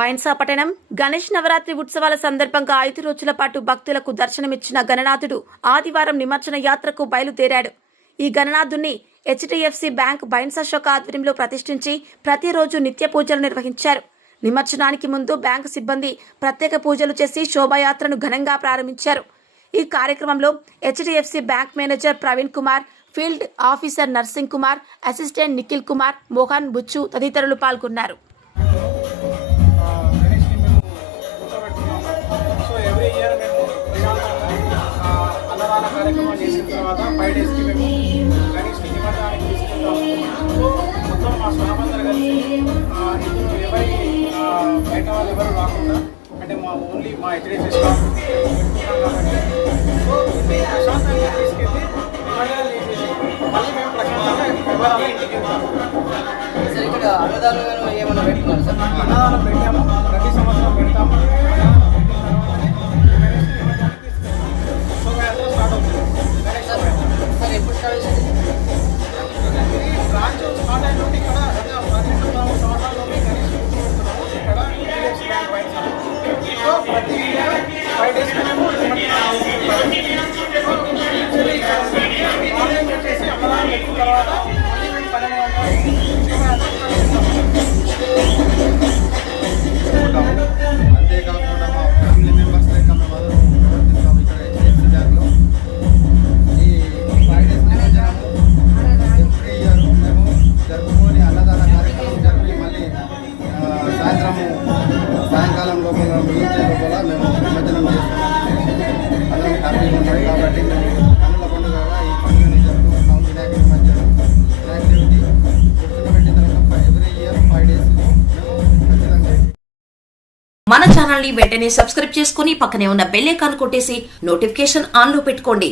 బైన్సా పట్టణం గణేష్ నవరాత్రి ఉత్సవాల సందర్భంగా 5 రోజుల పాటు భక్తులకు దర్శనమిచ్చిన గణనాథుడు ఆదివారం నిమజ్జన యాత్రకు బయలుదేరాడు. ఈ గణనాథుని హెచ్డిఎఫ్సి బ్యాంక్ బైన్సా శాఖ ఆధ్వర్యంలో ప్రతిష్ఠించి ప్రతిరోజు నిత్య పూజలు నిర్వహించారు. నిమజ్జనానికి ముందు బ్యాంకు సిబ్బంది ప్రత్యేక పూజలు చేసి శోభాయాత్రను ఘనంగా ప్రారంభించారు. ఈ కార్యక్రమంలో HDFC bank manager Praveen Kumar, field officer Narsing Kumar, assistant Nikhil Kumar, Mohan, Buchhu తదితరులు పాల్గొన్నారు. కార్యక్రమం చేసిన తర్వాత 5 డేస్కి మేము గణేష్కి నిమజ్జనానికి తీసుకుంటాము. మొత్తం మా స్టాఫ్ అందరూ కలిసి ఇందులో బయట వాళ్ళు ఎవరు రాకుండా అంటే ఓన్లీ మా హెచ్డిఎఫ్సి స్టాఫ్ పెట్టుకుంటాం కాబట్టి ప్రశాంతంగా తీసుకెళ్ళి నిమజ్జనాలు చేసేసి మళ్ళీ మేము ప్రశాంతంగా ఎవరు ఇంటికి వెళ్తాము. సార్ ఇక్కడ అన్నదానం ఏమైనా పెట్టుకున్నారు సార్? అన్నదానం పెట్టాము, ప్రతి సంవత్సరం పెడతాము. బ్రాంచ్ స్టార్ట్ అయిన నుండి ఇక్కడ 12 సంవత్సరాల్లోనే గణేష్ ఇక్కడ హెచ్డిఎఫ్సి బ్యాంక్ బైన్సా. సో ప్రతి 5 డేస్కి మేము మార్నింగ్ వచ్చేసి అన్నదానం పెట్టిన తర్వాత మళ్ళీ మేము 12 అంతేకాకుండా మా ఫ్యామిలీ మెంబర్స్ లెక్క మేము అందరం ప్రవర్తిస్తాం ఇక్కడ హెచ్డిఎఫ్సి బ్యాంక్లో. ఈ 5 డేస్ నిమజ్జనము ఎవ్రీ ఇయర్ మేము జరుపుకొని అన్నదాన కార్యక్రమం జరిపి మళ్ళీ సాయంకాలం లోపల ముగించే లోపల మేము నిమజ్జనం చేస్తాం. అందరం హ్యాపీగా ఉంటాం కాబట్టి మేము కన్నుల పండుగగా ఈ పండుగని జరుపుకుంటాం. వినాయక నిమజ్జనం యాక్టివిటీ గుర్తుపెట్టిన తర్వాత ఎవ్రీ ఇయర్ 5 డేస్ మేము ఖచ్చితంగా మన ఛానల్ ని వెంటనే సబ్స్క్రైబ్ చేసుకుని పక్కనే ఉన్న బెల్ ఐకాన్ కొట్టేసి నోటిఫికేషన్ ఆన్ లో పెట్టుకోండి.